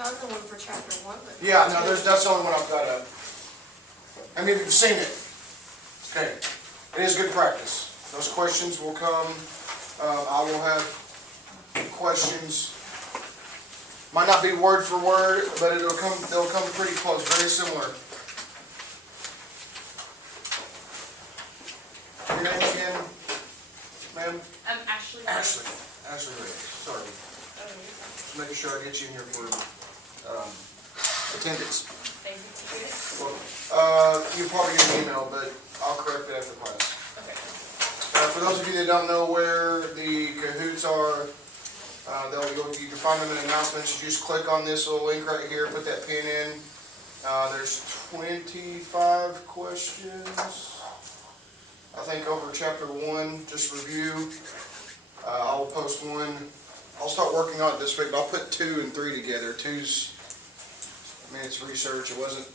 done the one for chapter 1, but. Yeah, no, that's the only one I've got up. I mean, you've seen it. Okay, it is good practice. Those questions will come, I will have questions. Might not be word for word, but they'll come pretty close, very similar. Your name again, ma'am? Ashley. Ashley Ray, sorry. Just making sure I get you in here for attendance. Thank you. Well, you'll probably get an email, but I'll correct it after class. Okay. For those of you that don't know where the Kahoots are, you can find them in announcements. You just click on this little link right here, put that pin in. There's 25 questions, I think, over chapter 1. Just review. I'll post one. I'll start working on it this week, but I'll put 2 and 3 together. 2's, I mean, it's research. It wasn't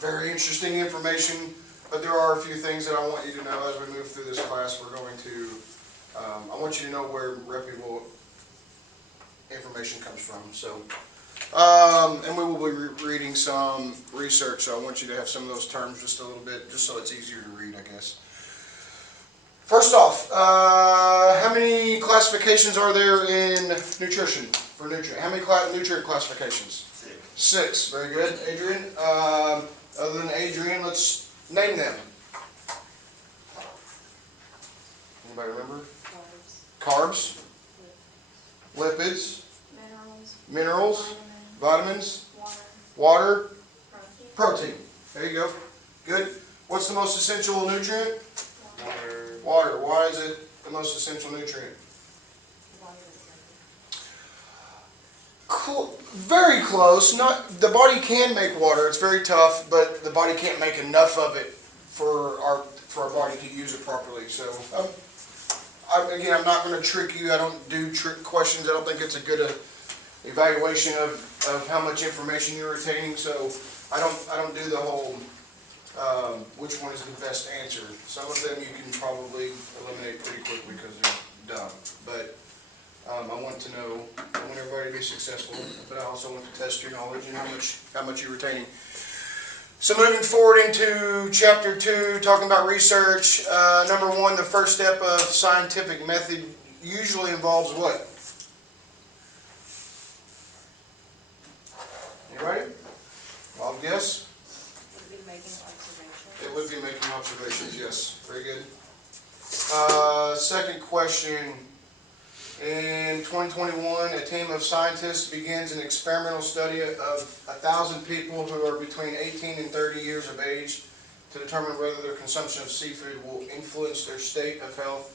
very interesting information, but there are a few things that I want you to know as we move through this class. We're going to, I want you to know where reputable information comes from. So, and we will be reading some research, so I want you to have some of those terms just a little bit, just so it's easier to read, I guess. First off, how many classifications are there in nutrition, for nutrient? How many nutrient classifications? 6. Very good. Adrian? Other than Adrian, let's name them. Anybody remember? Carbs. Lipids. Minerals. Vitamins. Water. Protein. There you go. Good. What's the most essential nutrient? Water. Why is it the most essential nutrient? Cool. Very close. Not the body can make water. It's very tough, but the body can't make enough of it for our body to use it properly. So, again, I'm not going to trick you. I don't do trick questions. I don't think it's a good evaluation of how much information you're retaining. So, I don't do the whole which one is the best answer. Some of them you can probably eliminate pretty quickly because they're dumb. But I want to know, I want everybody to be successful, but I also want to test your knowledge and how much you're retaining. So moving forward into chapter 2, talking about research. Number 1, the first step of scientific method usually involves what? Anybody? Wild guess? It would be making observations, yes. Very good. Second question. In 2021, a team of scientists begins an experimental study of 1,000 people who are between 18 and 30 years of age to determine whether their consumption of seafood will influence their state of health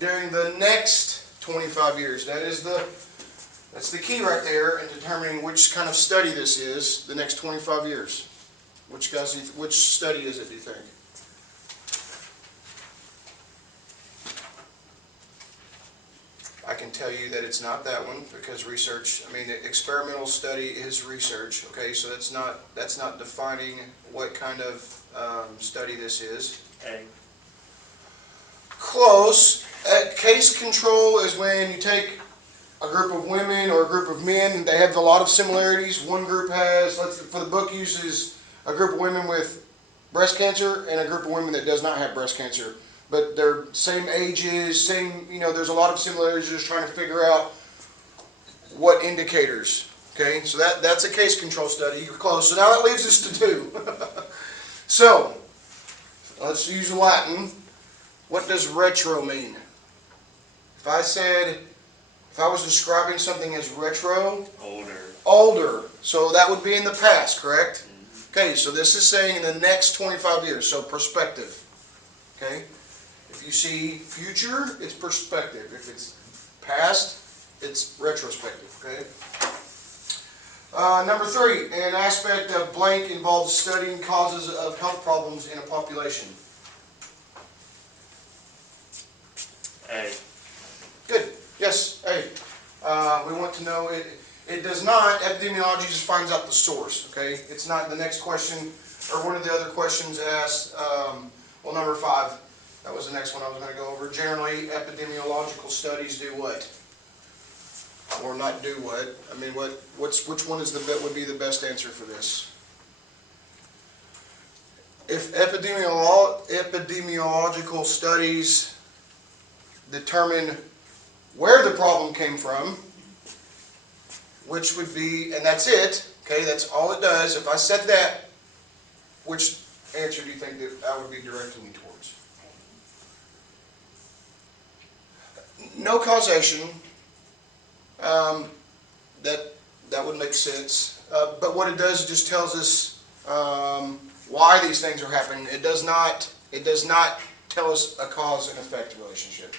during the next 25 years. That's the key right there in determining which kind of study this is, the next 25 years. Which study is it, do you think? I can tell you that it's not that one because research, I mean, the experimental study is research, okay? So that's not defining what kind of study this is. A. Close. Case control is when you take a group of women or a group of men, they have a lot of similarities. One group has, for the book uses a group of women with breast cancer and a group of women that does not have breast cancer. But they're same ages, there's a lot of similarities, just trying to figure out what indicators, okay? So that's a case control study. You're close. So now that leaves us to 2. So, let's use Latin. What does retro mean? If I was describing something as retro? Older. So that would be in the past, correct? Okay, so this is saying in the next 25 years, so perspective, okay? If you see future, it's perspective. If it's past, it's retrospective, okay? Number 3, an aspect of blank involves studying causes of health problems in a population. A. Good. Yes, A. We want to know it does not, epidemiology just finds out the source, okay? It's not the next question, or one of the other questions asked, number 5. That was the next one I was going to go over. Generally, epidemiological studies do what? or not do what? I mean, which one is would be the best answer for this? If epidemiological studies determine where the problem came from, which would be, and that's it, okay, that's all it does. If I said that, which answer do you think that I would be directing me towards? No causation. That would make sense. But what it does, it just tells us why these things are happening. It does not tell us a cause and effect relationship.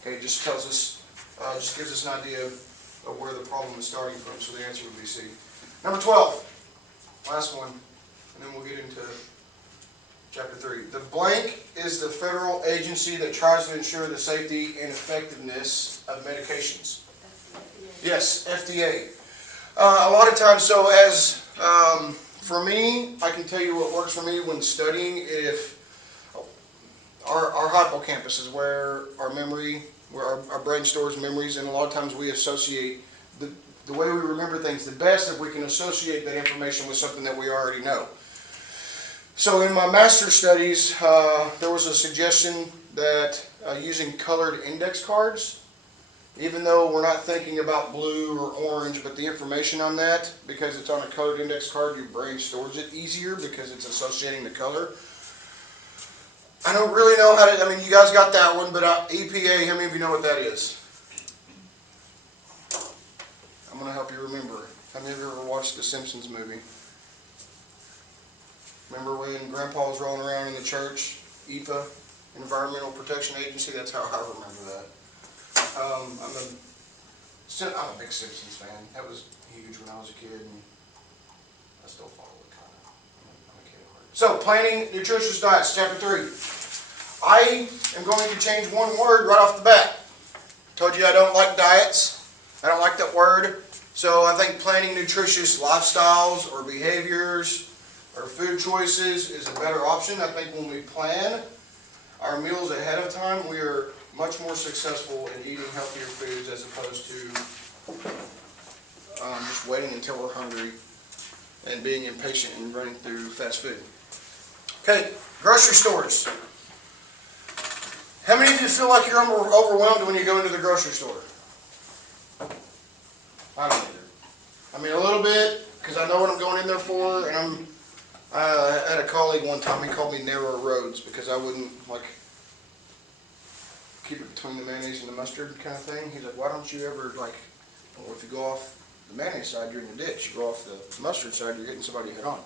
Okay, it just tells us, just gives us an idea of where the problem is starting from. So the answer would be C. Number 12, last one, and then we'll get into Chapter 3. The blank is the federal agency that tries to ensure the safety and effectiveness of medications. Yes, FDA. A lot of times, so as for me, I can tell you what works for me when studying. If our hippocampus is where our memory, where our brain stores memories, and a lot of times we associate the way we remember things the best if we can associate that information with something that we already know. So in my master's studies, there was a suggestion that using colored index cards, even though we're not thinking about blue or orange, but the information on that, because it's on a colored index card, your brain stores it easier because it's associating the color. I don't really know how to, I mean, you guys got that one, but EPA, how many of you know what that is? I'm going to help you remember. Have you ever watched the Simpsons movie? Remember when Grandpa was rolling around in the church? EPA, Environmental Protection Agency, that's how I remember that. I'm a big Simpsons fan. That was huge when I was a kid, and I still follow it kind of. I'm a kid at heart. So, planning nutritious diets, Chapter 3. I am going to change one word right off the bat. Told you I don't like diets. I don't like that word. So I think planning nutritious lifestyles or behaviors or food choices is a better option. I think when we plan our meals ahead of time, we are much more successful in eating healthier foods as opposed to just waiting until we're hungry and being impatient and running through fast food. Okay, grocery stores. How many of you feel like you're overwhelmed when you go into the grocery store? I don't either. I mean, a little bit, because I know what I'm going in there for, and I had a colleague one time, he called me narrow roads because I wouldn't, like, keep it between the mayonnaise and the mustard kind of thing. He's like, why don't you ever, like, well, if you go off the mayonnaise side, you're in the ditch. You go off the mustard side, you're hitting somebody head on.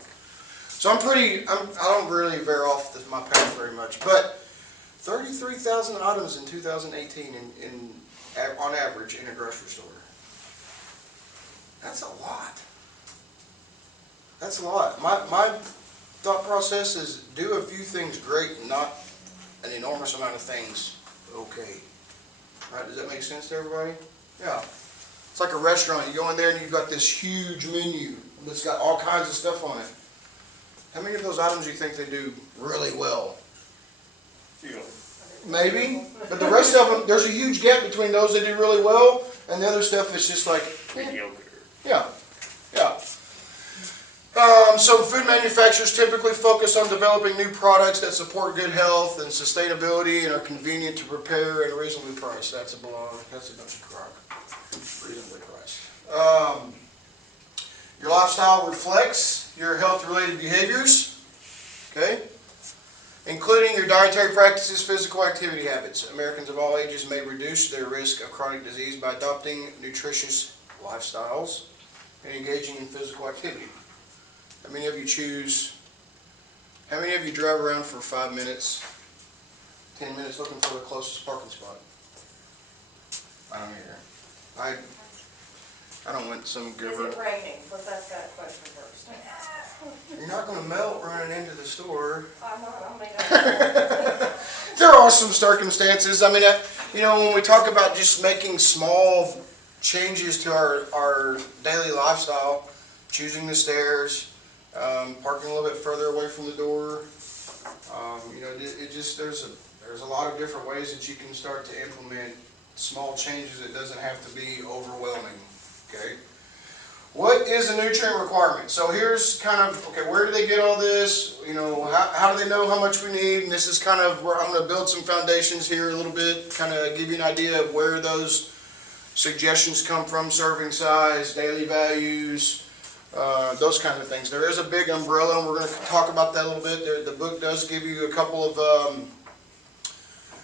So I don't really veer off my path very much, but 33,000 items in 2018 on average in a grocery store. That's a lot. That's a lot. My thought process is do a few things great and not an enormous amount of things okay. Right? Does that make sense to everybody? Yeah. It's like a restaurant. You go in there and you've got this huge menu that's got all kinds of stuff on it. How many of those items do you think they do really well? Maybe. But the rest of them, there's a huge gap between those that do really well and the other stuff is just like... Mediocre. Yeah. Yeah. So food manufacturers typically focus on developing new products that support good health and sustainability and are convenient to prepare and reasonably priced. That's a bunch of crap. Reasonably priced. Your lifestyle reflects your health-related behaviors, okay? Including your dietary practices, physical activity habits. Americans of all ages may reduce their risk of chronic disease by adopting nutritious lifestyles and engaging in physical activity. How many of you drive around for 5 minutes, 10 minutes looking for the closest parking spot? I don't either. I don't want some Is giver. it raining? Let's ask that question first. You're not going to melt running into the store. I'm not, There are some circumstances. I mean, when we talk about just making small changes to our daily lifestyle, choosing the stairs, parking a little bit further away from the door, there's a lot of different ways that you can start to implement small changes. It doesn't have to be overwhelming. is a nutrient requirement. So here's kind of, okay, where do they get all this? You know, how do they know how much we need? And this is kind of where I'm going to build some foundations here a little bit, kind of give you an idea of where those suggestions come from, serving size, daily values, those kind of things. There is a big umbrella, and we're going to talk about that a little bit. The book does give you a couple of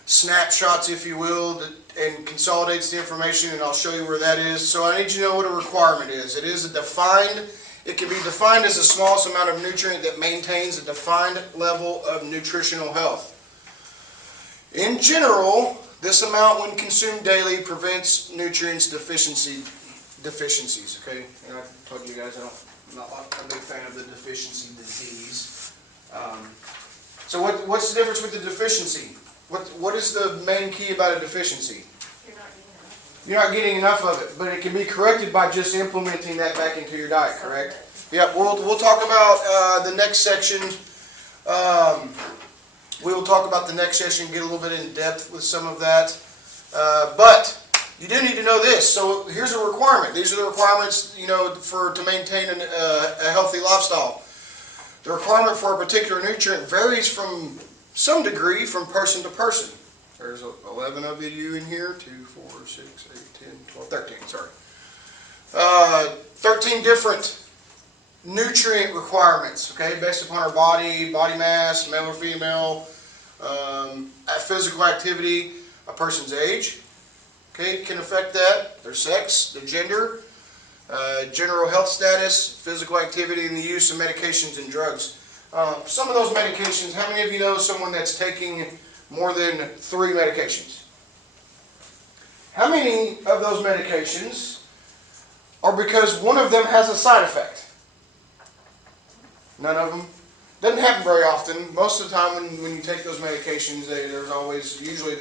snapshots, if you will, and consolidates the information, and I'll show you where that is. So I need you to know what a requirement is. It is it can be defined as the smallest amount of nutrient that maintains a defined level of nutritional health. In general, this amount when consumed daily prevents nutrients deficiencies, okay? And I told you guys I'm not a big fan of the deficiency disease. So what's the difference with the deficiency? What is the main key about a deficiency? You're not getting enough. You're not getting enough of it, but it can be corrected by just implementing that back into your diet, correct? Yeah, we'll talk about the next section. We will talk about the next session, get a little bit in depth with some of that. But you do need to know this. So here's a requirement. These are the requirements, you know, to maintain a healthy lifestyle. The requirement for a particular nutrient varies from some degree from person to person. There's 11 of you in here. 2, 4, 6, 8, 10, 12, 13, sorry. 13 different nutrient requirements, okay, based upon our body mass, male or female, physical activity, a person's age, okay, can affect that, their sex, their gender, general health status, physical activity, and the use of medications and drugs. Some of those medications, how many of you know someone that's taking more than 3 medications? How many of those medications are because one of them has a side effect? None of them? Doesn't happen very often. Most of the time when you take those medications, usually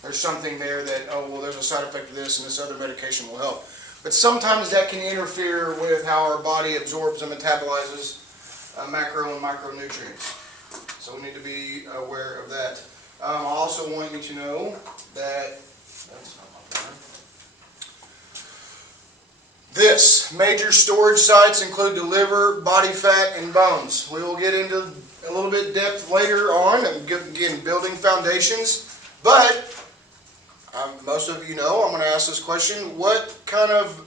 there's something there that, oh, well, there's a side effect of this and this other medication will help. But sometimes that can interfere with how our body absorbs and metabolizes macro and micronutrients. So we need to be aware of that. I also want you to know that major storage sites include the liver, body fat, and bones. We will get into a little bit depth later on, and again, building foundations. But most of you know, I'm going to ask this question: what kind of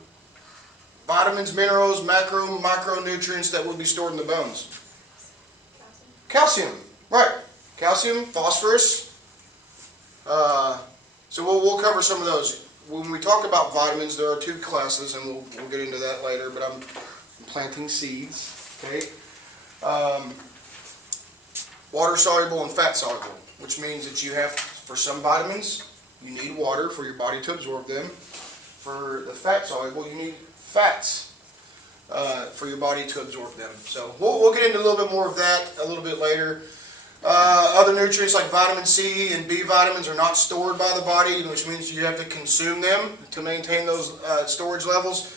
vitamins, minerals, micronutrients that would be stored in the bones? Calcium, right? Calcium, phosphorus. So we'll cover some of those. When we talk about vitamins, there are 2 classes, and we'll get into that later, but I'm planting seeds, okay? Water soluble and fat soluble, which means that you have, for some vitamins, you need water for your body to absorb them. For the fat soluble, you need fats for your body to absorb them. So we'll get into a little bit more of that a little bit later. Other nutrients like vitamin C and B vitamins are not stored by the body, which means you have to consume them to maintain those storage levels.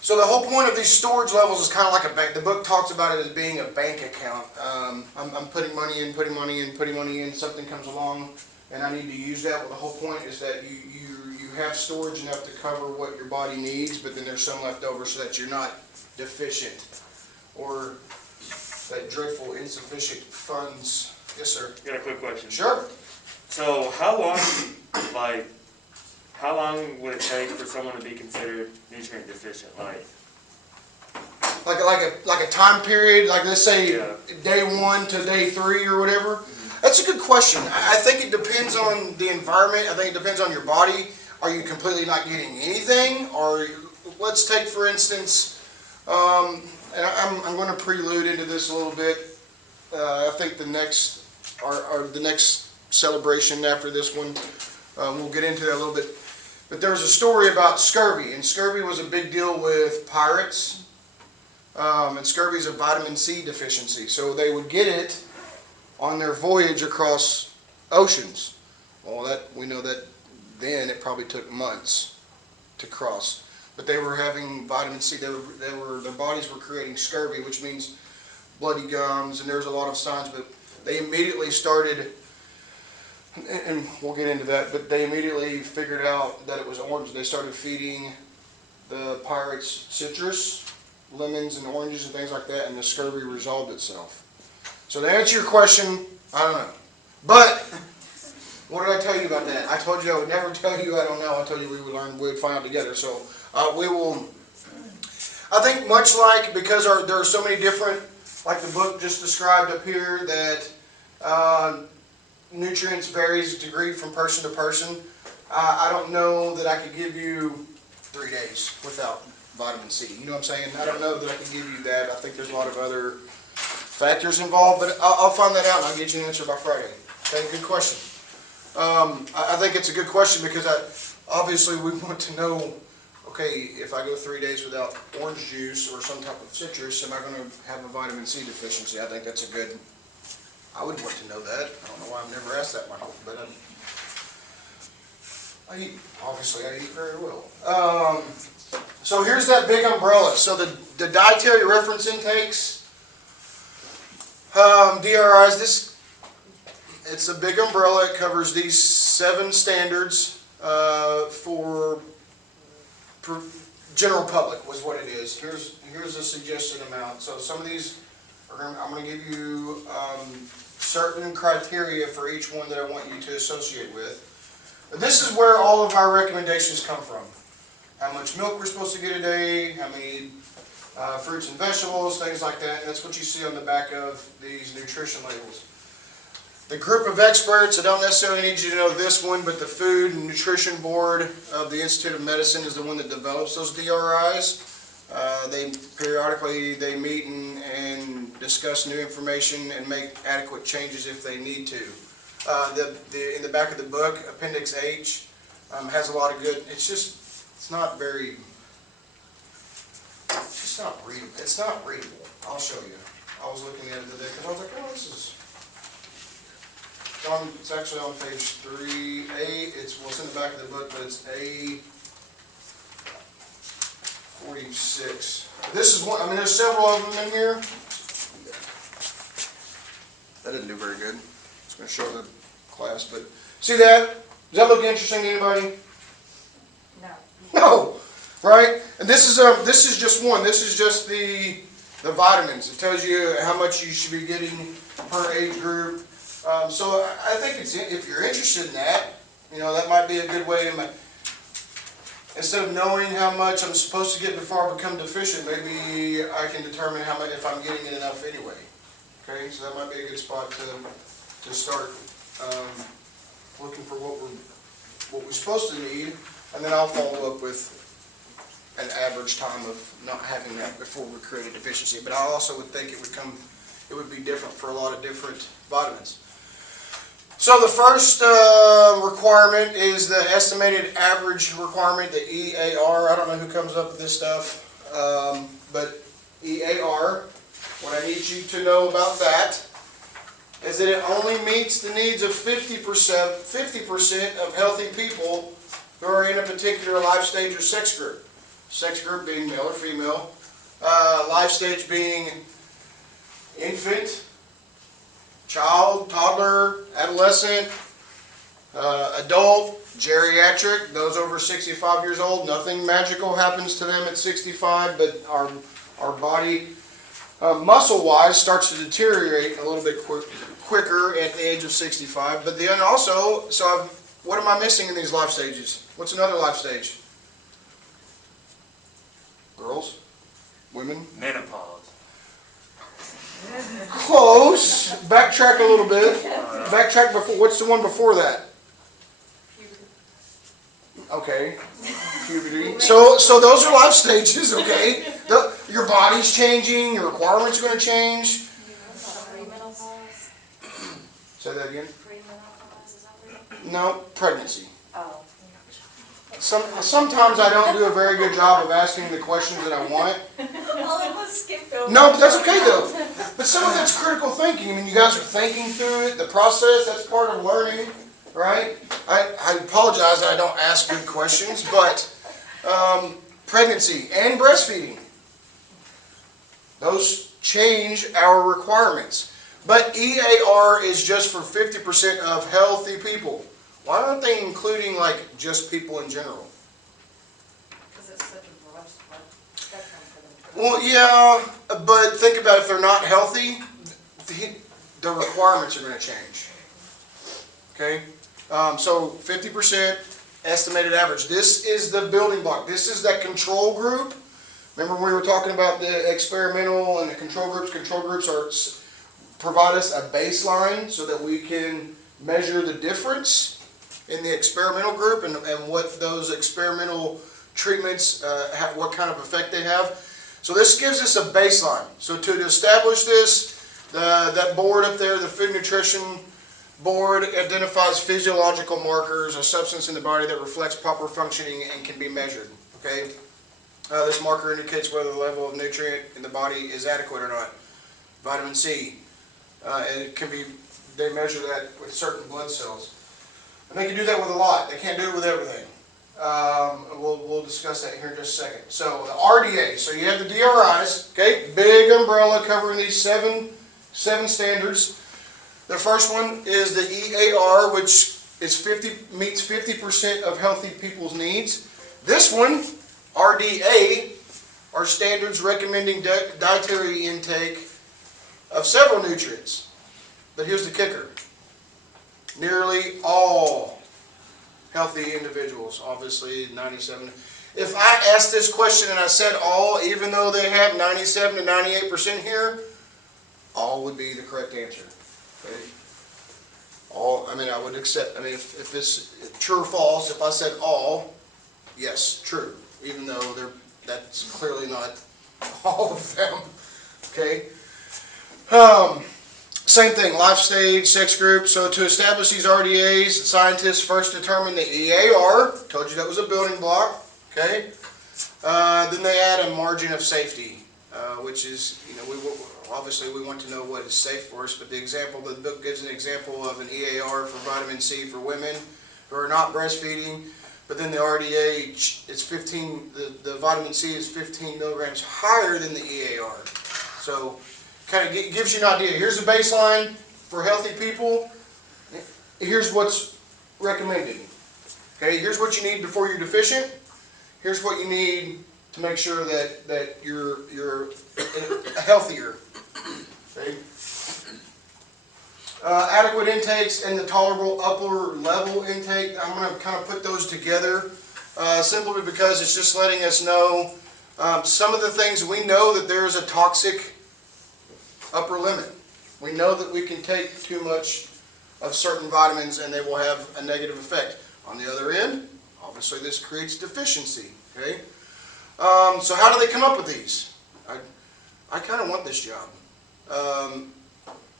So the whole point of these storage levels is kind of like a bank. The book talks about it as being a bank account. I'm putting money in, something comes along and I need to use that. Well, the whole point is that you have storage enough to cover what your body needs, but then there's some left over so that you're not deficient or that dreadful insufficient funds. Yes, sir. I got a quick question. Sure. So how long would it take for someone to be considered nutrient deficient? Like a time period, like let's say day 1 to day 3 or whatever. That's a good question. I think it depends on the environment. I think it depends on your body. Are you completely not getting anything? Or let's take, for instance, and I'm going to prelude into this a little bit. I think the next celebration after this one, we'll get into that a little bit. But there's a story about scurvy, and scurvy was a big deal with pirates. And scurvy is a vitamin C deficiency, so they would get it on their voyage across oceans. Well, we know that then it probably took months to cross. But they were having vitamin C. Their bodies were creating scurvy, which means bloody gums, and there's a lot of signs. But they immediately started, and we'll get into that. But they immediately figured out that it was orange. They started feeding the pirates citrus lemons and oranges and things like that, and the scurvy resolved itself. So to answer your question, I don't know. But what did I tell you about that? I told you I would never tell you I don't know. I told you we would find out together. So we will. I think much like, because there are so many different, like the book just described up here, that nutrients varies degree from person to person. I don't know that I could give you 3 days without vitamin C. You know what I'm saying? I don't know that I could give you that. I think there's a lot of other factors involved, but I'll find that out and I'll get you an answer by Friday. Okay, good question. I think it's a good question because obviously we want to know, okay, if I go 3 days without orange juice or some type of citrus, am I going to have a vitamin C deficiency? I think that's a good, I would want to know that. I don't know why I've never asked that, Michael, but I eat very well. So here's that big umbrella. So the dietary reference intakes, DRIs, it's a big umbrella. It covers these 7 standards for general public was what it is. Here's a suggested amount. So some of these, I'm going to give you certain criteria for each one that I want you to associate with. But this is where all of our recommendations come from. How much milk we're supposed to get a day, how many fruits and vegetables, things like that. And that's what you see on the back of these nutrition labels. The group of experts, I don't necessarily need you to know this one, but the Food and Nutrition Board of the Institute of Medicine is the one that develops those DRIs. They periodically meet and discuss new information and make adequate changes if they need to. In the back of the book, Appendix H has a lot of good. It's not readable. It's not readable. I'll show you. I was looking at it today because I was like, oh, this is. It's actually on page 3A. It's in the back of the book, but it's A46. This is one. I mean, there's several of them in here. That didn't do very good. It's going to show the class, but see that? Does that look interesting to anybody? No. No, right? And this is just one. This is just the vitamins. It tells you how much you should be getting per age group. So I think if you're interested in that, that might be a good way to. Instead of knowing how much I'm supposed to get before I become deficient, maybe I can determine how much if I'm getting it enough anyway. Okay, so that might be a good spot to start looking for what we're supposed to need, and then I'll follow up with an average time of not having that before we create a deficiency. But I also would think it would be different for a lot of different vitamins. So the first requirement is the estimated average requirement, the EAR. I don't know who comes up with this stuff, but EAR, what I need you to know about that is that it only meets the needs of 50% of healthy people who are in a particular life stage or sex group. Sex group being male or female, life stage being infant, child, toddler, adolescent, adult, geriatric, those over 65 years old. Nothing magical happens to them at 65, but our body, muscle-wise, starts to deteriorate a little bit quicker at the age of 65. But then also, what am I missing in these life stages? What's another life stage? Girls? Women? Menopause. Close. Backtrack a little bit. Backtrack before. What's the one before that? Okay. Puberty. So those are life stages. Okay. Your body's changing. Your requirements are going to change. Premenopause? Say that again. Premenopause, is that what No, pregnancy. Oh. Sometimes I don't do a very good job of asking the questions that I want. All of us skipped over. No, but that's okay though. But some of that's critical thinking. I mean, you guys are thinking through it, the process, that's part of learning, right? I apologize that I don't ask good questions, but pregnancy and breastfeeding, those change our requirements. But EAR is just for 50% of healthy people. Why aren't they including like just people in general? Because it's such a broad spectrum for them. Well, yeah, but think about if they're not healthy, the requirements are gonna change. Okay? So 50% estimated average. This is the building block. This is that control group. Remember we were talking about the experimental and the control groups? Control groups provide us a baseline so that we can measure the difference in the experimental group and what those experimental treatments, what kind of effect they have. So this gives us a baseline. So to establish this, that board up there, the Food Nutrition Board, identifies physiological markers, a substance in the body that reflects proper functioning and can be measured. Okay, this marker indicates whether the level of nutrient in the body is adequate or not. Vitamin C, and it can be. They measure that with certain blood cells, and they can do that with a lot. They can't do it with everything. We'll discuss that here in just a second. So the RDA. So you have the DRIs. Okay, big umbrella covering these seven standards. The first one is the EAR, which is meets 50% of healthy people's needs. This one, RDA, are standards recommending dietary intake of several nutrients. But here's the kicker. Nearly all healthy individuals, obviously 97. If I asked this question and I said all, even though they have 97 to 98% here, all would be the correct answer. Okay? All, I mean, I would accept, I mean, if it's true or false, if I said all, yes, true. Even though that's clearly not all of them. Okay? Same thing, life stage, sex group. So to establish these RDAs, scientists first determine the EAR. Told you that was a building block. Okay. Then they add a margin of safety, which is, obviously we want to know what is safe for us. But the book gives an example of an EAR for vitamin C for women who are not breastfeeding. But then the RDA, it's 15. The vitamin C is 15 milligrams higher than the EAR. So kind of gives you an idea. Here's the baseline for healthy people. Here's what's recommended. Okay, here's what you need before you're deficient. Here's what you need to make sure that you're healthier. Okay. Adequate intakes and the tolerable upper level intake. I'm going to kind of put those together simply because it's just letting us know some of the things. We know that there is a toxic upper limit. We know that we can take too much of certain vitamins and they will have a negative effect. On the other end, obviously this creates deficiency. Okay, so how do they come up with these? I kind of want this job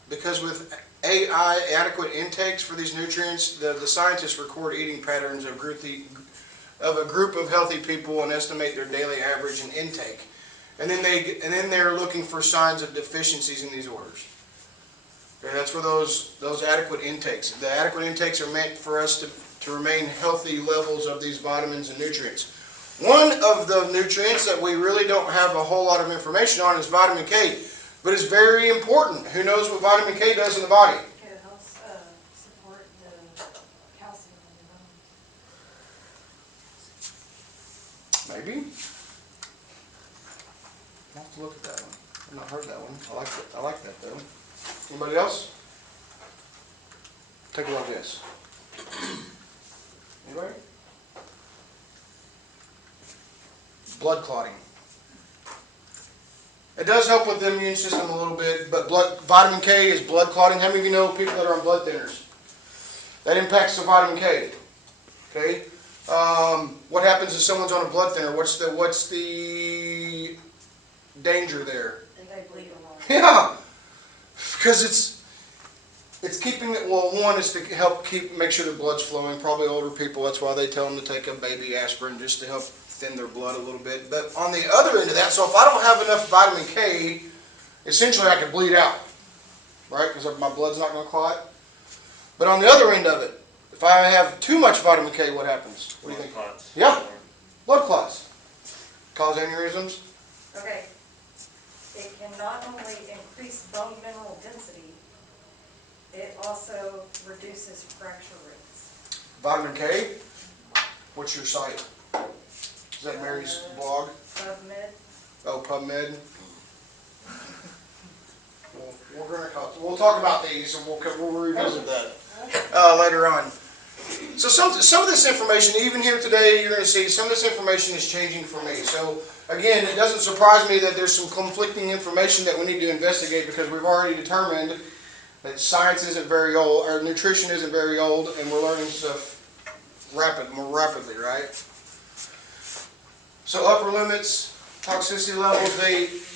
because with adequate intakes for these nutrients, the scientists record eating patterns of a group of healthy people and estimate their daily average and intake. And then they're looking for signs of deficiencies in these orders. Okay, that's where those adequate intakes. The adequate intakes are meant for us to remain healthy levels of these vitamins and nutrients. One of the nutrients that we really don't have a whole lot of information on is vitamin K, but it's very important. Who knows what vitamin K does in the body? It helps support the calcium in the bones. Maybe. I'll have to look at that one. I've not heard that one. I like that though. Anybody else? Take a look at this. Anybody? Blood clotting. It does help with the immune system a little bit, but vitamin K is blood clotting. How many of you know people that are on blood thinners? That impacts the vitamin K. Okay. What happens if someone's on a blood thinner? What's the danger there? They bleed a lot. Yeah, because it's keeping it. Well, one is to help make sure the blood's flowing. Probably older people. That's why they tell them to take a baby aspirin just to help thin their blood a little bit. But on the other end of that, so if I don't have enough vitamin K, essentially I can bleed out, right? Because my blood's not going to clot. But on the other end of it, if I have too much vitamin K, what happens? What do you think? Clots. Yeah, blood clots. Cause aneurysms. Okay. It can not only increase bone mineral density, it also reduces fracture rates. Vitamin K. What's your site? Is that Mary's blog? PubMed. Oh, PubMed. We'll talk about these and we'll revisit that later on. So some of this information, even here today, you're going to see some of this information is changing for me. So again, it doesn't surprise me that there's some conflicting information that we need to investigate because we've already determined that science isn't very old, or nutrition isn't very old, and we're learning stuff more rapidly, right? So upper limits, toxicity levels,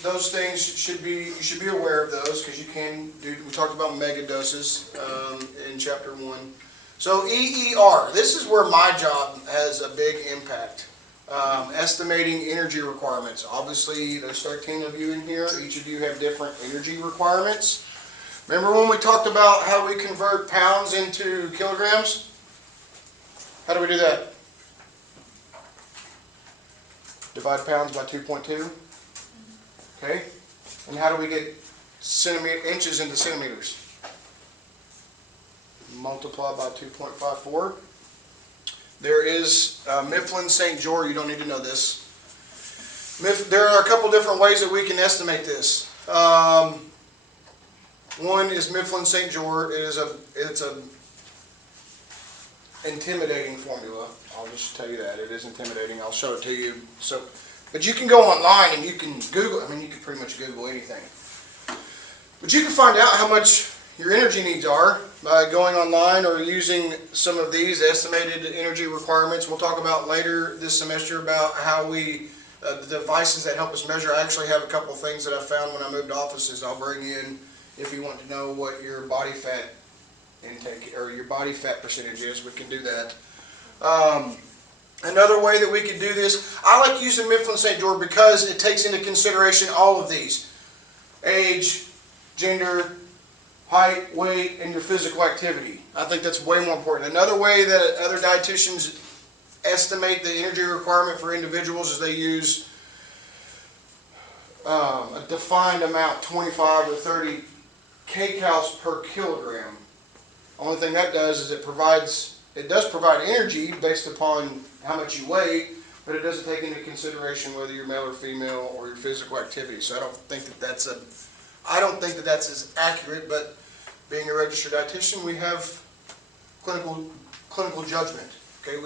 those things you should be aware of those because you can do. We talked about mega doses in chapter 1. So EER, this is where my job has a big impact. Estimating energy requirements. Obviously, there's 13 of you in here. Each of you have different energy requirements. Remember when we talked about how we convert pounds into kilograms? How do we do that? Divide pounds by 2.2. Okay? And how do we get inches into centimeters? Multiply by 2.54. There is Mifflin St. George. You don't need to know this. There are a couple different ways that we can estimate this. One is Mifflin St. George. It's a intimidating formula. I'll just tell you that it is intimidating. I'll show it to you. But you can go online and you can Google. I mean, you can pretty much Google anything. But you can find out how much your energy needs are by going online or using some of these estimated energy requirements. We'll talk about later this semester about how the devices that help us measure. I actually have a couple of things that I found when I moved offices I'll bring in if you want to know what your body fat intake or your body fat percentage is. We can do that. Another way that we could do this, I like using Mifflin St. George because it takes into consideration all of these. Age, gender, height, weight, and your physical activity. I think that's way more important. Another way that other dietitians estimate the energy requirement for individuals is they use a defined amount, 25 or 30 kcals per kilogram. Only thing that does is it does provide energy based upon how much you weigh, but it doesn't take into consideration whether you're male or female or your physical activity. So I don't think that that's as accurate, but being a registered dietitian, we have clinical judgment. Okay,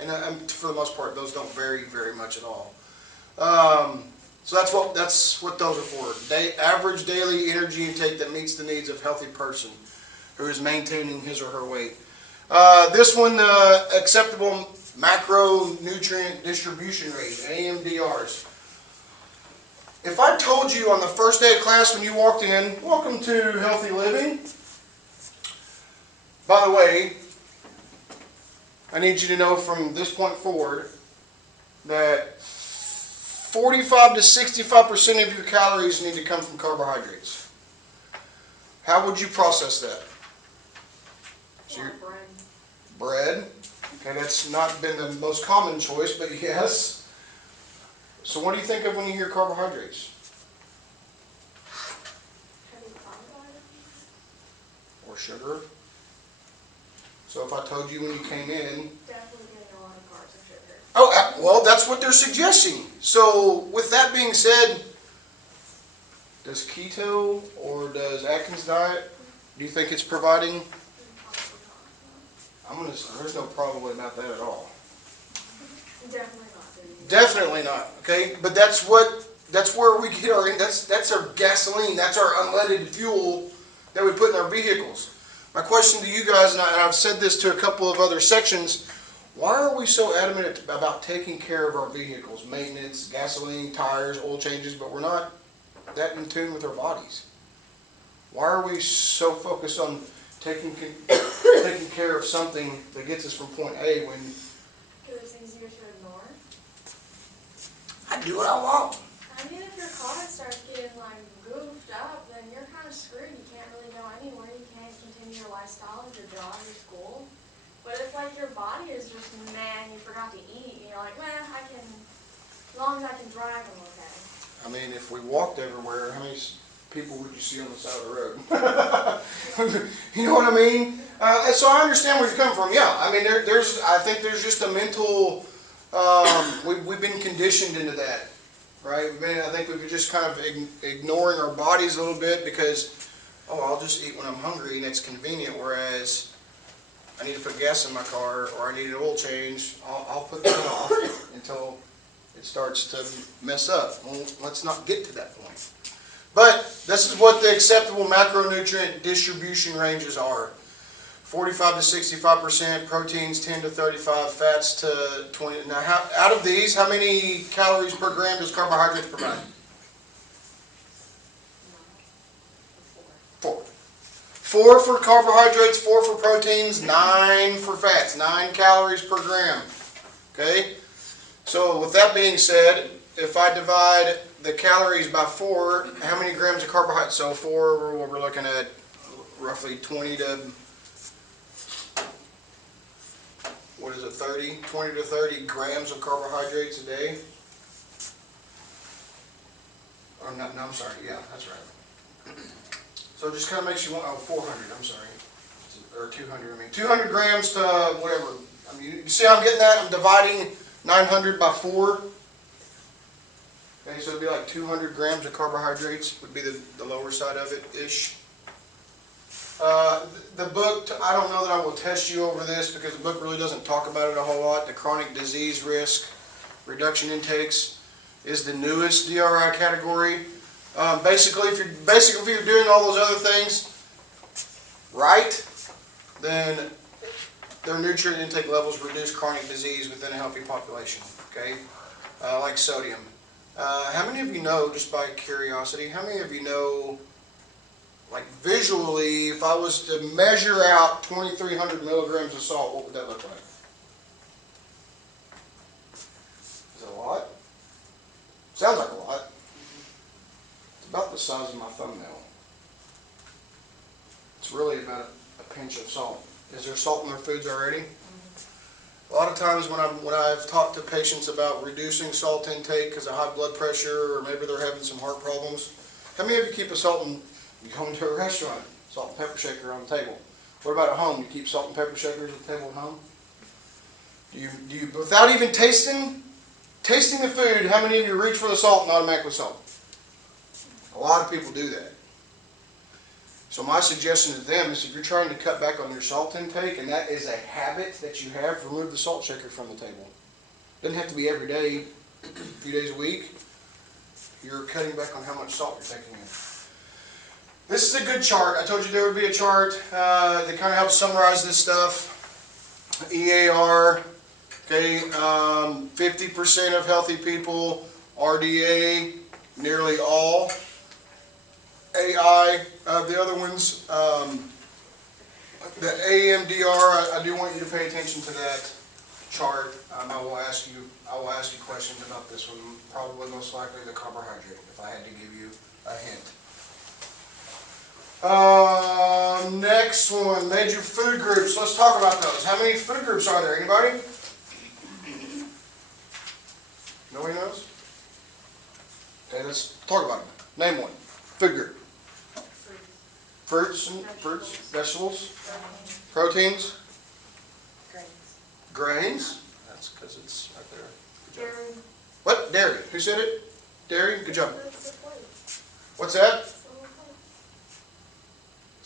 and for the most part, those don't vary very much at all. So that's what those are for. Average daily energy intake that meets the needs of a healthy person who is maintaining his or her weight. This one, acceptable macronutrient distribution rate, AMDRs. If I told you on the first day of class when you walked in, welcome to Healthy Living. By the way, I need you to know from this point forward that 45 to 65% of your calories need to come from carbohydrates. How would you process that? Bread. Okay, that's not been the most common choice, but yes. So what do you think of when you hear carbohydrates? Heavy carbohydrates? Or sugar? So if I told you when you came in, Definitely getting a lot of carbs and sugar. oh, well, that's what they're suggesting. So with that being said, does keto or does Atkins diet, do you think it's providing? There's no probably about that at all. Definitely not. Dude. Definitely not. Okay, but that's where we get that's our gasoline. That's our unleaded fuel that we put in our vehicles. My question to you guys, and I've said this to a couple of other sections, why are we so adamant about taking care of our vehicles, maintenance, gasoline, tires, oil changes, but we're not that in tune with our bodies? Why are we so focused on taking care of something that gets us from point A when Because it's easier to ignore. I do what I want? I mean, if your car starts getting like goofed up, then you're kind of screwed. You can't really go anywhere. You can't continue your lifestyle, your job, your school. But if like your body is just, man, you forgot to eat, and you're like, man, as long as I can drive, I'm okay. I mean, if we walked everywhere, how many people would you see on the side of the road? You know what I mean? So I understand where you're coming from. Yeah, I mean, I think there's just a mental, we've been conditioned into that. right? I think we've just kind of ignoring our bodies a little bit because, oh, I'll just eat when I'm hungry and it's convenient, whereas I need to put gas in my car or I need an oil change, I'll put that off until it starts to mess up. Well, let's not get to that point. But this is what the acceptable macronutrient distribution ranges are. 45 to 65%, proteins 10 to 35, fats to 20. Now, out of these, how many calories per gram does carbohydrates provide? 4. 4 for carbohydrates, 4 for proteins, 9 for fats. 9 calories per gram. Okay? So with that being said, if I divide the calories by 4, how many grams of carbohydrates? So 4, we're looking at roughly 20 to, what is it, 30? 20 to 30 grams of carbohydrates a day. Or no, I'm sorry, yeah, that's right. So it just kind of makes you want, 400, I'm sorry. Or 200, I mean. 200 grams to whatever. I mean, you see how I'm getting that? I'm dividing 900 by 4. Okay, so it'd be like 200 grams of carbohydrates would be the lower side of it-ish. The book, I don't know that I will test you over this because the book really doesn't talk about it a whole lot. The chronic disease risk reduction intakes is the newest DRI category. Basically, if you're doing all those other things right, then their nutrient intake levels reduce chronic disease within a healthy population. Okay, like sodium. How many of you know, just by curiosity, how many of you know, like visually, if I was to measure out 2,300 milligrams of salt, what would that look like? Is it a lot? Sounds like a lot. It's about the size of my thumbnail. It's really about a pinch of salt. Is there salt in their foods already? A lot of times when I've talked to patients about reducing salt intake because of high blood pressure or maybe they're having some heart problems, how many of you keep a salt and you go into a restaurant, salt and pepper shaker on the table? What about at home? You keep salt and pepper shakers at the table at home? Do you without even tasting the food, how many of you reach for the salt and automatically salt? A lot of people do that. So my suggestion to them is if you're trying to cut back on your salt intake and that is a habit that you have, remove the salt shaker from the table. Doesn't have to be every day, a few days a week. You're cutting back on how much salt you're taking in. This is a good chart. I told you there would be a chart that kind of helps summarize this stuff. EAR, okay, 50% of healthy people, RDA, nearly all. AI, the other ones, the AMDR, I do want you to pay attention to that chart. I will ask you questions about this one, probably most likely the carbohydrate, if I had to give you a hint. Next one, major food groups. Let's talk about those. How many food groups are there? Anybody? Nobody knows? Okay, let's talk about them. Name one. Food group. Fruits, vegetables, proteins, grains. That's because it's right there. Good job. Dairy. What? Dairy. Who said it? Dairy. Good job. It's a plate. What's that? It's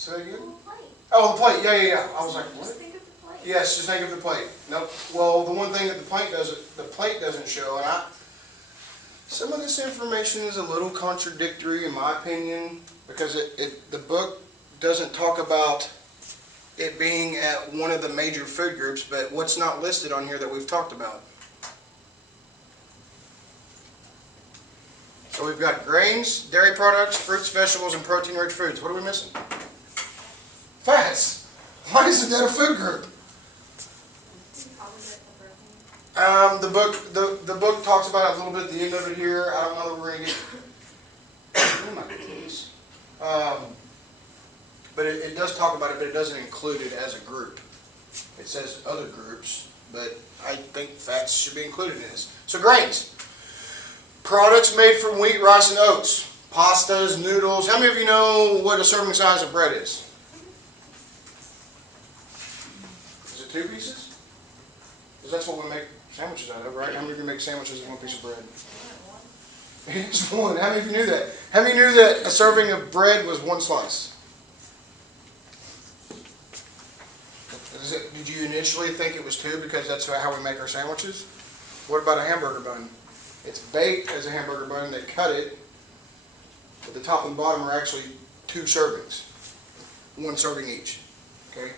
a little plate. Say that It's a again? little plate. Oh, the plate. Yeah. I was like, Just what? think of the plate. Yes, just think of the plate. Nope. Well, the one thing that the plate doesn't show, and some of this information is a little contradictory in my opinion, because the book doesn't talk about it being at one of the major food groups, but what's not listed on here that we've talked about? So we've got grains, dairy products, fruits, vegetables, and protein-rich foods. What are we missing? Fats. Why isn't that a food group? The book talks about it a little bit at the end of it here. I don't know that we're going to get. Where am I getting this? But it does talk about it, but it doesn't include it as a group. It says other groups, but I think fats should be included in this. So grains. Products made from wheat, rice, and oats. Pastas, noodles. How many of you know what a serving size of bread is? Is it 2 pieces? Because that's what we make sandwiches out of, right? How many of you make sandwiches with 1 piece of bread? It is one. How many of you knew that? How many knew that a serving of bread was one slice? Did you initially think it was two because that's how we make our sandwiches? What about a hamburger bun? It's baked as a hamburger bun. They cut it, but the top and bottom are actually two servings, one serving each. Okay.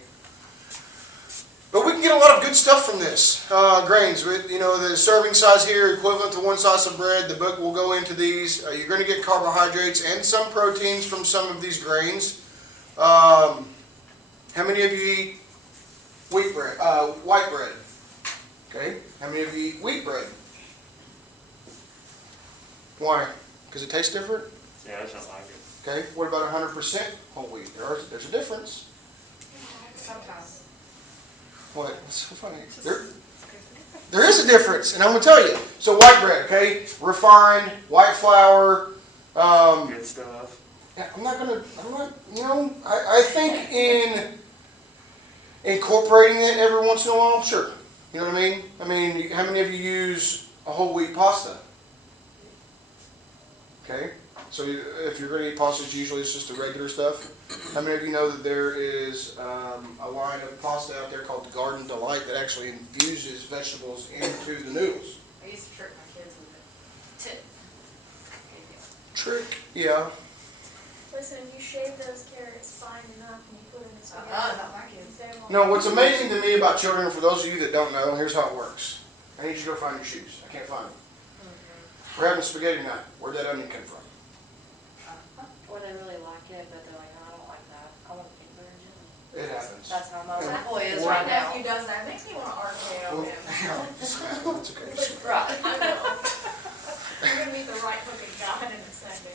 But we can get a lot of good stuff from this. Grains, you know, the serving size here equivalent to one slice of bread. The book will go into these. You're going to get carbohydrates and some proteins from some of these grains. How many of you eat wheat bread? White bread. Okay. How many of you eat wheat bread? Why? Because it tastes different? Yeah, I just don't like it. Okay. What about 100% whole wheat? There's a difference. Sometimes. What? What's so funny? There is a difference, and I'm going to tell you. So white bread, okay? Refined, white flour. Good stuff. I think in incorporating it every once in a while, sure. You know what I mean? I mean, how many of you use a whole wheat pasta? Okay? So if you're going to eat pasta, usually it's just the regular stuff. How many of you know that there is a line of pasta out there called Garden Delight that actually infuses vegetables into the noodles? I used to trick my kids with it. Trick? Yeah. Listen, if you shave those carrots fine enough and you put in a spaghetti. Not my kids. They won't. No, what's amazing to me about children, for those of you that don't know, here's how it works. I need you to go find your shoes. I can't find them. We're having spaghetti night. Where'd that onion come from? Or they really like it, but they're like, no, I don't like that. I want pink virgin. It happens. That's how my Yeah. little boy is Well, right now. Nephew does that, it makes me want to RKO Well, him. it's okay. Right. I know. You're gonna meet the right looking guy in a second.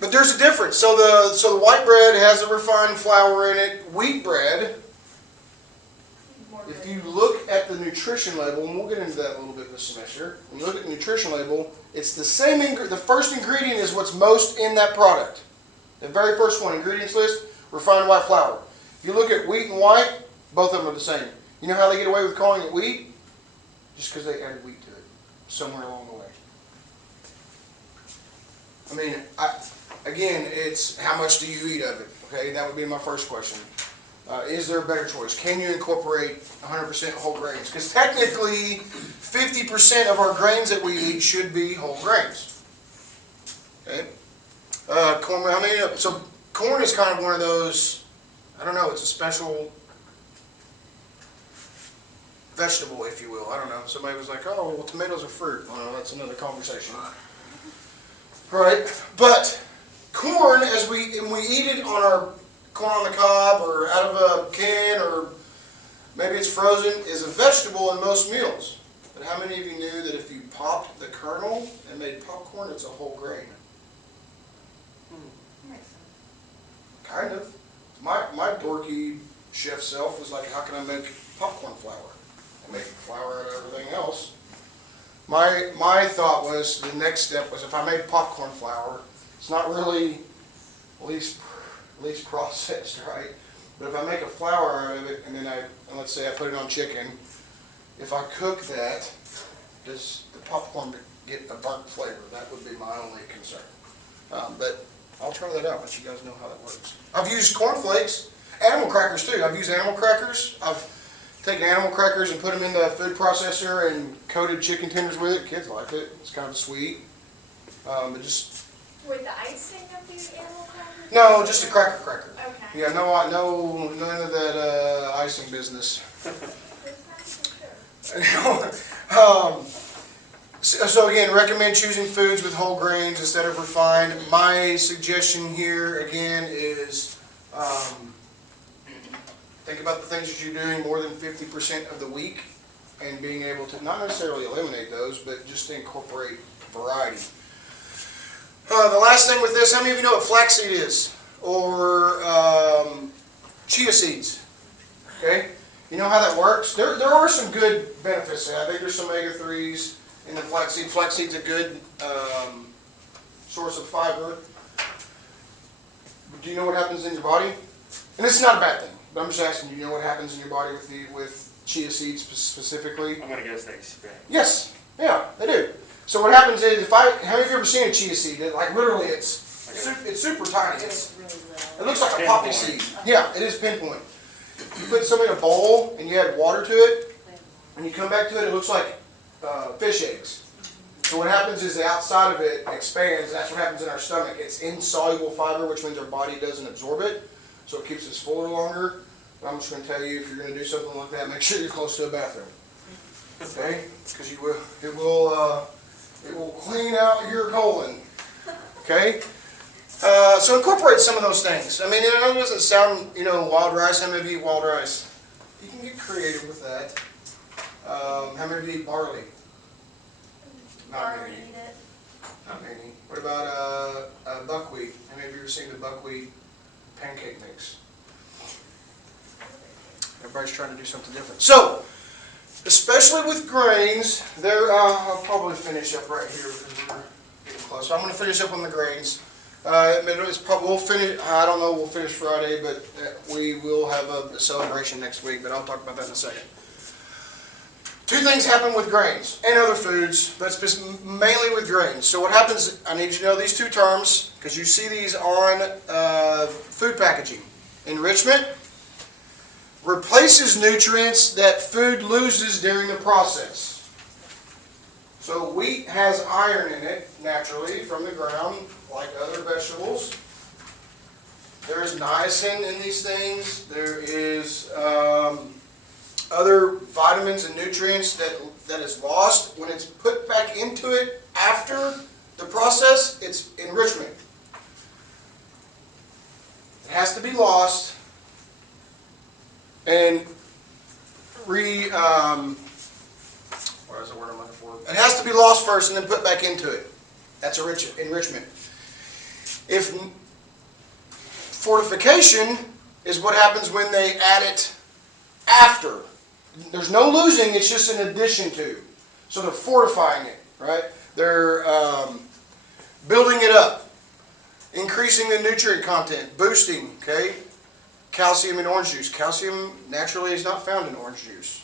But there's a difference. So the white bread has a refined flour in it. Wheat bread, More if good. you look at the nutrition label, and we'll get into that a little bit this semester. When you look at the nutrition label, it's the same. The first ingredient is what's most in that product. The very first one, ingredients list, refined white flour. If you look at wheat and white, both of them are the same. You know how they get away with calling it wheat? Just because they added wheat to it somewhere along the way. I mean, again, it's how much do you eat of it? Okay, that would be my first question. Is there a better choice? Can you incorporate 100% whole grains? Because technically, 50% of our grains that we eat should be whole grains. Okay. Corn. How many? So corn is kind of one of those. I don't know. It's a special vegetable, if you will. I don't know. Somebody was like, "Oh, well, tomatoes are fruit." Well, that's another conversation. Right. But corn, as we eat it on our corn on the cob or out of a can or maybe it's frozen, is a vegetable in most meals. But how many of you knew that if you popped the kernel and made popcorn, it's a whole grain? Makes sense. Kind of. My dorky chef self was like, how can I make popcorn flour? I make flour out of everything else. My thought was, the next step was, if I made popcorn flour, it's not really least processed, right? But if I make a flour out of it, and then and let's say I put it on chicken, if I cook that, does the popcorn get a burnt flavor? That would be my only concern. But I'll try that out, let you guys know how that works. I've used cornflakes, animal crackers too. I've used animal crackers. I've taken animal crackers and put them in the food processor and coated chicken tenders with it. Kids like it. It's kind of sweet. But just With the icing of the animal crackers? no, just a cracker. Okay. Yeah, no, none of that icing business. So again, recommend choosing foods with whole grains instead of refined. My suggestion here again is think about the things that you're doing more than 50% of the week and being able to not necessarily eliminate those, but just to incorporate variety. The last thing with this, how many of you know what flaxseed is? Or chia seeds? Okay? You know how that works? There are some good benefits there. I think there's some omega-3s in the flaxseed. Flaxseed's a good source of fiber. Do you know what happens in your body? And this is not a bad thing, but I'm just asking, do you know what happens in your body with chia seeds specifically? I'm gonna guess they expand. Yes, yeah, they do. So what happens is, how many of you ever seen a chia seed? Like literally, it's super tiny. It's really It little. looks like a poppy seed. Yeah, it is pinpoint. You put some in a bowl and you add water to it, and you come back to it, it looks like fish eggs. So what happens is the outside of it expands. That's what happens in our stomach. It's insoluble fiber, which means our body doesn't absorb it, so it keeps us fuller longer. But I'm just going to tell you, if you're going to do something like that, make sure you're close to a bathroom. Okay? Because it will clean out your colon. Okay? So incorporate some of those things. I mean, I know it doesn't sound, wild rice. How many of you eat wild rice? You can get creative with that. How many of you eat barley? Not many. Not many. What about buckwheat? How many of you ever seen the buckwheat pancake mix? Everybody's trying to do something different. So, especially with grains, I'll probably finish up right here because we're getting close. So I'm going to finish up on the grains. We'll finish. I don't know. We'll finish Friday, but we will have a celebration next week. But I'll talk about that in a second. Two things happen with grains and other foods, but it's mainly with grains. So what happens? I need you to know these two terms because you see these on food packaging. Enrichment replaces nutrients that food loses during the process. So wheat has iron in it naturally from the ground, like other vegetables. There is niacin in these things. There is other vitamins and nutrients that is lost. When it's put back into it after the process, it's enrichment. It has to be lost and what is the word I'm looking for? It has to be lost first and then put back into it. That's enrichment. If fortification is what happens when they add it after. There's no losing, it's just an addition to. So they're fortifying it, right? They're building it up, increasing the nutrient content, boosting, okay? Calcium in orange juice. Calcium naturally is not found in orange juice.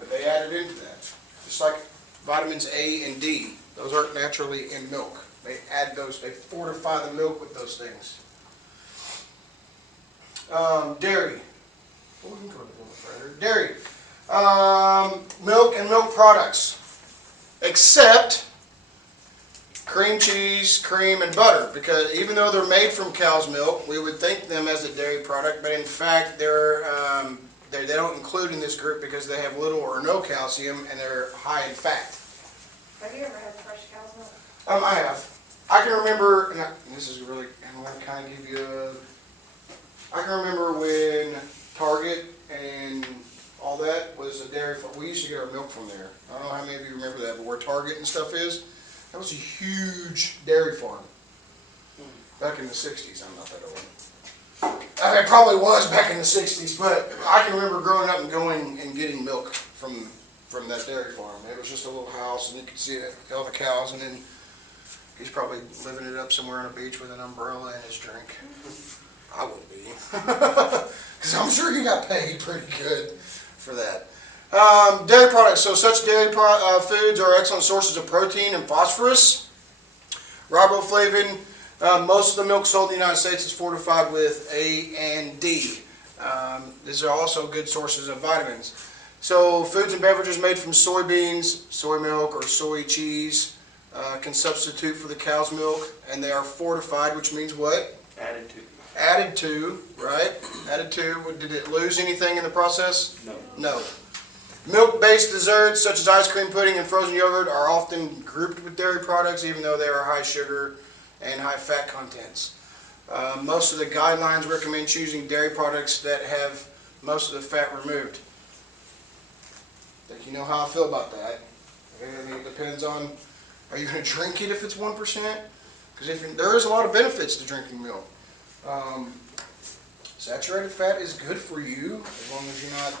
But they added into that. Just like vitamins A and D. Those aren't naturally in milk. They add those, they fortify the milk with those things. Dairy. Oh, we can go a little further. Dairy. Milk and milk products. Except cream cheese, cream, and butter. Because even though they're made from cow's milk, we would think them as a dairy product, but in fact they don't include in this group because they have little or no calcium and they're high in fat. Have you ever had fresh cow's milk? I have. I can remember, and this is really, I want to kind of give you I can remember when Target and all that was a dairy farm. We used to get our milk from there. I don't know how many of you remember that, but where Target and stuff is, that was a huge dairy farm. Back in the 60s, I'm not that old. It probably was back in the 60s, but I can remember growing up and going and getting milk from that dairy farm. It was just a little house, and you could see all the cows, and then he's probably living it up somewhere on a beach with an umbrella and his drink. I would be, because I'm sure he got paid pretty good for that. Dairy products. So such dairy foods are excellent sources of protein and phosphorus. Riboflavin. Most of the milk sold in the United States is fortified with A and D. These are also good sources of vitamins. So foods and beverages made from soybeans, soy milk, or soy cheese can substitute for the cow's milk, and they are fortified, which means what? Added to. Added to, right? Added to. Did it lose anything in the process? No. No. Milk-based desserts such as ice cream, pudding, and frozen yogurt are often grouped with dairy products, even though they are high sugar and high fat contents. Most of the guidelines recommend choosing dairy products that have most of the fat removed. I think you know how I feel about that. I mean, it depends on, are you going to drink it if it's 1%? Because there is a lot of benefits to drinking milk. Saturated fat is good for you as long as you're not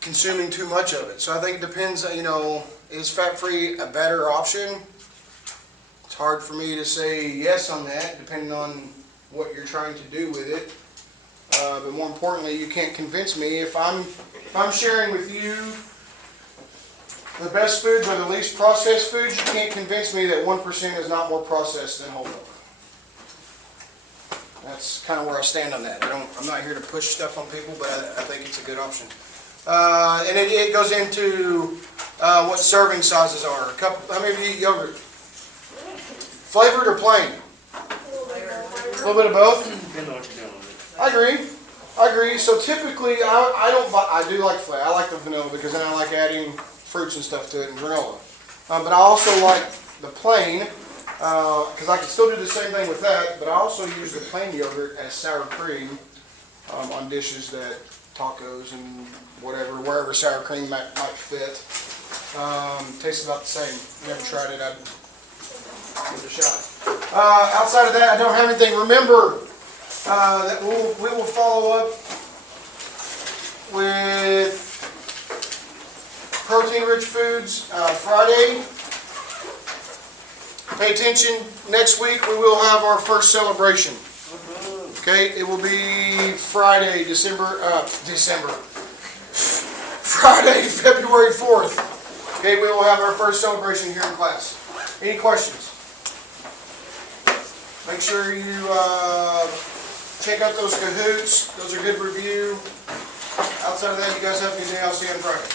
consuming too much of it. So I think it depends, is fat-free a better option? It's hard for me to say yes on that, depending on what you're trying to do with it. But more importantly, you can't convince me if I'm sharing with you the best foods or the least processed foods, you can't convince me that 1% is not more processed than whole milk. That's kind of where I stand on that. I'm not here to push stuff on people, but I think it's a good option. And it goes into what serving sizes are. How many of you eat yogurt? Flavored or plain? A little bit of both? Depends on what you're doing with it. I agree. So typically, I do like flavor. I like the vanilla because then I like adding fruits and stuff to it and granola. But I also like the plain because I can still do the same thing with that. But I also use the plain yogurt as sour cream on dishes that tacos and whatever, wherever sour cream might fit. Tastes about the same. Never tried it. I'd give it a shot. Outside of that, I don't have anything. Remember that we will follow up with protein-rich foods Friday. Pay attention. Next week we will have our first celebration. Okay, it will be Friday, Friday, February 4th. Okay, we will have our first celebration here in class. Any questions? Make sure you check out those Kahoots. Those are good review. Outside of that, you guys have anything else, see you on Friday.